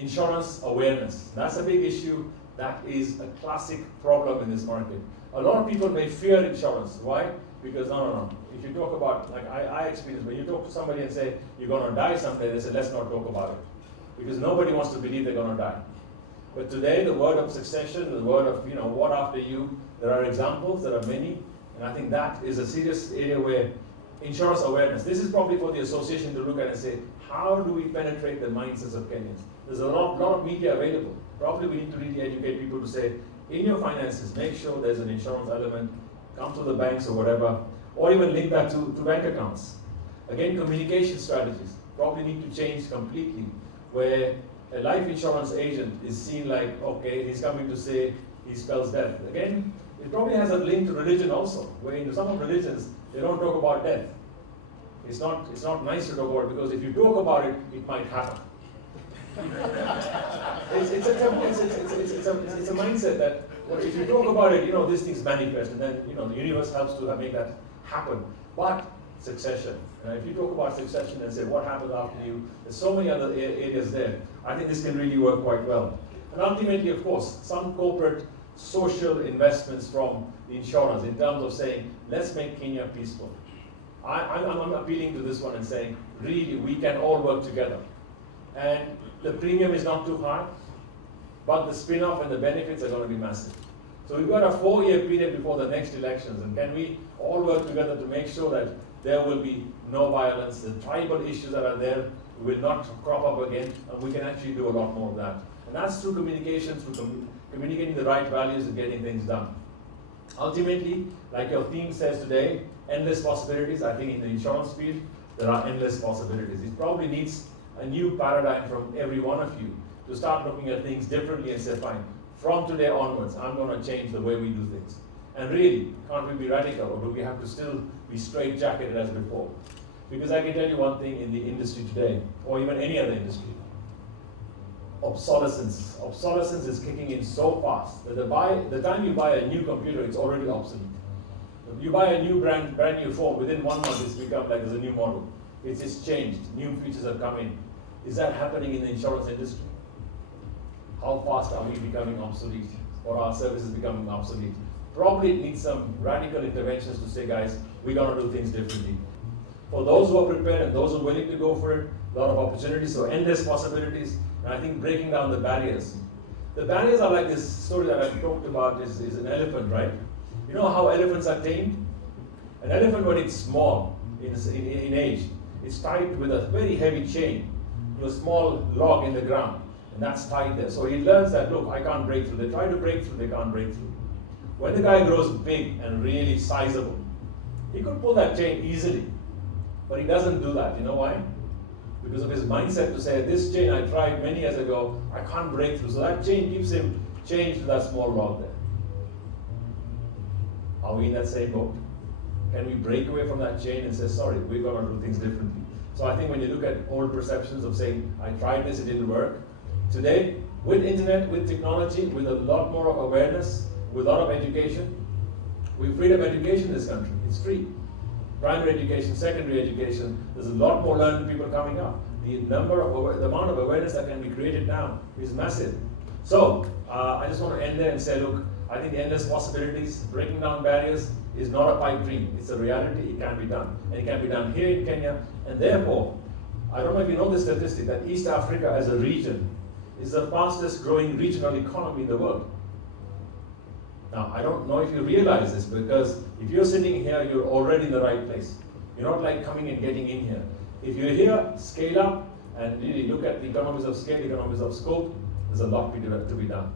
insurance awareness. That's a big issue. That is a classic problem in this market. A lot of people may fear insurance. Why? Because no. If you talk about, like I experienced, when you talk to somebody and say, you're going to die someday, they say, let's not talk about it. Because nobody wants to believe they're going to die. But today, the word of succession, the word of, what after you, there are examples, there are many, and I think that is a serious area where insurance awareness, this is probably for the association to look at and say, how do we penetrate the mindsets of Kenyans? There's a lot of media available. Probably we need to really educate people to say, in your finances, make sure there's an insurance element, come to the banks or whatever, or even link that to bank accounts. Again, communication strategies probably need to change completely, where a life insurance agent is seen like, okay, he's coming to say he spells death. Again, it probably has a link to religion also, where in some of religions, they don't talk about death. It's not nice to talk about it, because if you talk about it, it might happen. It's a mindset that, well, if you talk about it, these things manifest, and then the universe helps to make that happen. But succession, if you talk about succession and say what happens after you, there's so many other areas there. I think this can really work quite well. And ultimately, of course, some corporate social investments from the insurance in terms of saying, let's make Kenya peaceful. I'm appealing to this one and saying, really, we can all work together. And the premium is not too high, but the spin-off and the benefits are going to be massive. So we've got a 4-year period before the next elections, and can we all work together to make sure that there will be no violence, the tribal issues that are there will not crop up again, and we can actually do a lot more of that. And that's through communication, through communicating the right values and getting things done. Ultimately, like your theme says today, endless possibilities. I think in the insurance field, there are endless possibilities. It probably needs a new paradigm from every one of you to start looking at things differently and say, fine, from today onwards, I'm going to change the way we do things. And really, can't we be radical, or do we have to still be straight-jacketed as before? Because I can tell you one thing in the industry today, or even any other industry, obsolescence. Obsolescence is kicking in so fast that the time you buy a new computer, it's already obsolete. If you buy a new brand new phone, within 1 month it's become like there's a new model. It's changed, new features have come in. Is that happening in the insurance industry? How fast are we becoming obsolete, or our services becoming obsolete? Probably it needs some radical interventions to say, guys, we're going to do things differently. For those who are prepared and those who are willing to go for it, a lot of opportunities, so endless possibilities, and I think breaking down the barriers. The barriers are like this story that I talked about is an elephant, right? You know how elephants are tamed? An elephant, when it's small in age, is tied with a very heavy chain to a small log in the ground, and that's tied there. So he learns that, look, I can't break through. They try to break through, they can't break through. When the guy grows big and really sizable, he could pull that chain easily, but he doesn't do that. You know why? Because of his mindset to say, this chain I tried many years ago, I can't break through. So that chain keeps him chained to that small log there. Are we in that same boat? Can we break away from that chain and say, sorry, we're going to do things differently? So I think when you look at old perceptions of saying, I tried this, it didn't work. Today, with internet, with technology, with a lot more of awareness, with a lot of education, we've freedom education in this country. It's free. Primary education, secondary education, there's a lot more learning people coming up. The amount of awareness that can be created now is massive. So, I just want to end there and say, look, I think the endless possibilities, breaking down barriers is not a pipe dream. It's a reality, it can be done. And it can be done here in Kenya. And therefore, I don't know if you know this statistic, that East Africa as a region is the fastest growing regional economy in the world. Now, I don't know if you realize this, because if you're sitting here, you're already in the right place. You're not like coming and getting in here. If you're here, scale up and really look at the economies of scale, economies of scope. There's a lot to be done.